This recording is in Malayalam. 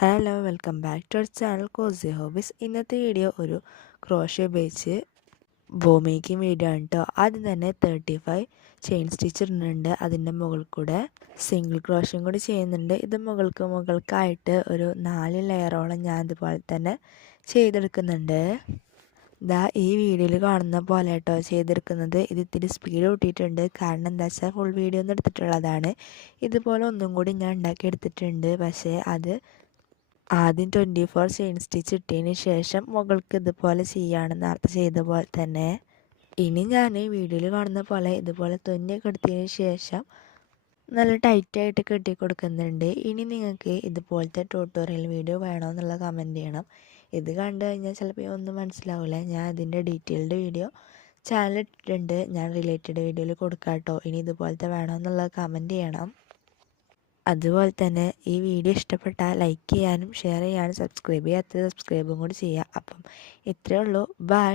Hello welcome back to our channel Cozy Hobbies. ഇന്നത്തെ വീഡിയോ ഒരു ക്രോഷ്യോ ഉപയോഗിച്ച് ബോ മേക്കിംഗ് വീഡിയോ ആണ് കേട്ടോ. ആദ്യം തന്നെ 35 ചെയിൻ സ്റ്റിച്ച് ഇടുന്നുണ്ട്. അതിൻ്റെ മുകളിൽ കൂടെ സിംഗിൾ ക്രോഷ്യം കൂടി ചെയ്യുന്നുണ്ട്. ഇത് മുകൾക്കായിട്ട് ഒരു 4 ലെയറോളം ഞാൻ ഇതുപോലെ തന്നെ ചെയ്തെടുക്കുന്നുണ്ട്. ഈ വീഡിയോയിൽ കാണുന്ന പോലെ കേട്ടോ ചെയ്തെടുക്കുന്നത്. ഇത് ഇത്തിരി സ്പീഡ് കൂട്ടിയിട്ടുണ്ട്, കാരണം എന്താ വെച്ചാൽ ഫുൾ വീഡിയോ ഒന്നും എടുത്തിട്ടുള്ളതാണ്. ഇതുപോലെ ഒന്നും കൂടി ഞാൻ ഉണ്ടാക്കിയെടുത്തിട്ടുണ്ട്. പക്ഷേ അത് ആദ്യം 24 ചെയിൻ സ്റ്റിച്ച് ഇട്ടതിന് ശേഷം മുകൾക്ക് ഇതുപോലെ ചെയ്യാണ് നേരത്തെ ചെയ്ത പോലെ തന്നെ. ഇനി ഞാൻ വീഡിയോയിൽ കാണുന്ന പോലെ ഇതുപോലെ തുന്നിയൊക്കെ എടുത്തതിന് ശേഷം നല്ല ടൈറ്റായിട്ട് കെട്ടി കൊടുക്കുന്നുണ്ട്. ഇനി നിങ്ങൾക്ക് ഇതുപോലത്തെ ട്യൂട്ടോറിയൽ വീഡിയോ വേണമെന്നുള്ള കമൻറ്റ് ചെയ്യണം. ഇത് കണ്ടു കഴിഞ്ഞാൽ ചിലപ്പോൾ ഒന്നും മനസ്സിലാവില്ല. ഞാൻ അതിൻ്റെ ഡീറ്റെയിൽഡ് വീഡിയോ ചാനൽ ഇട്ടിട്ടുണ്ട്. ഞാൻ റിലേറ്റഡ് വീഡിയോയിൽ കൊടുക്കാം കേട്ടോ. ഇനി ഇതുപോലത്തെ വേണമെന്നുള്ള കമൻറ്റ് ചെയ്യണം. അതുപോലെ തന്നെ ഈ വീഡിയോ ഇഷ്ടപ്പെട്ടാൽ ലൈക്ക് ചെയ്യാനും ഷെയർ ചെയ്യാനും സബ്സ്ക്രൈബ് ചെയ്യാത്തത് സബ്സ്ക്രൈബും കൂടി ചെയ്യുക. അപ്പം ഇത്രയേ ഉള്ളൂ. ബൈ.